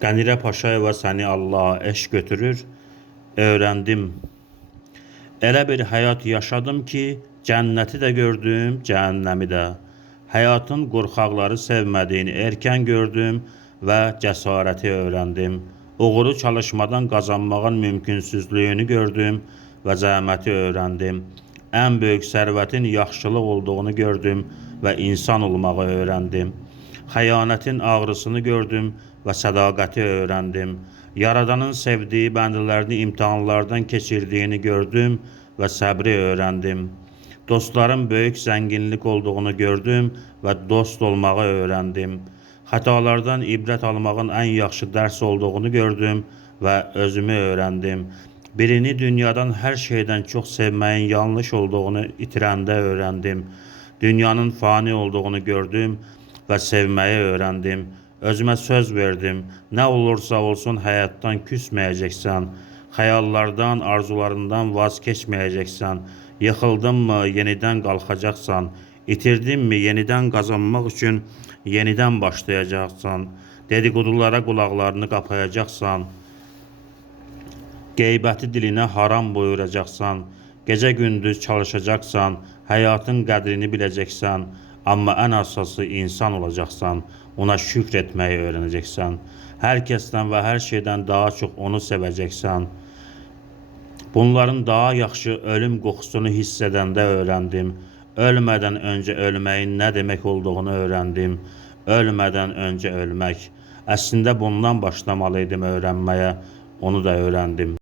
Qənirə Paşayeva səni Allah eşq götürür, öyrəndim. Elə bir həyat yaşadım ki, cənnəti də gördüm, cəhənnəmi də. Həyatın qorxaqları sevmədiyini erkən gördüm və cəsarəti öyrəndim. Uğuru çalışmadan qazanmağın mümkünsüzlüyünü gördüm və zəhməti öyrəndim. Ən böyük sərvətin yaxşılıq olduğunu gördüm və insan olmağı öyrəndim. Xəyanətin ağrısını gördüm və sədaqəti öyrəndim. Yaradanın sevdiyi bəndələrini imtahanlardan keçirdiyini gördüm və səbri öyrəndim. Dostların böyük zənginlik olduğunu gördüm və dost olmağı öyrəndim. Xətalardan ibrət almağın ən yaxşı dərs olduğunu gördüm və özümü öyrəndim. Birini dünyadan hər şeydən çox sevməyin yanlış olduğunu itirəndə öyrəndim. Dünyanın fani olduğunu gördüm və sevməyi öyrəndim. Özümə söz verdim. Nə olursa olsun həyatdan küsməyəcəksən. Xəyallardan, arzularından vaz keçməyəcəksən. Yıxıldınmı, yenidən qalxacaqsan. İtirdinmi, yenidən qazanmaq üçün yenidən başlayacaqsan. Dedikodulara qulaqlarını qapayacaqsan. Qeybəti dilinə haram buyuracaqsan. Gecə gündüz çalışacaqsan. Həyatın qədrini biləcəksən. Amma ən əsası insan olacaqsan. Ona şükr etməyi öyrənəcəksən. Hər kəsdən və hər şeydən daha çox onu sevəcəksən. Bunların daha yaxşı ölüm qoxusunu hiss edəndə öyrəndim. Ölmədən öncə ölməyin nə demək olduğunu öyrəndim. Ölmədən öncə ölmək. Əslində bundan başlamalıydım öyrənməyə. Onu da öyrəndim.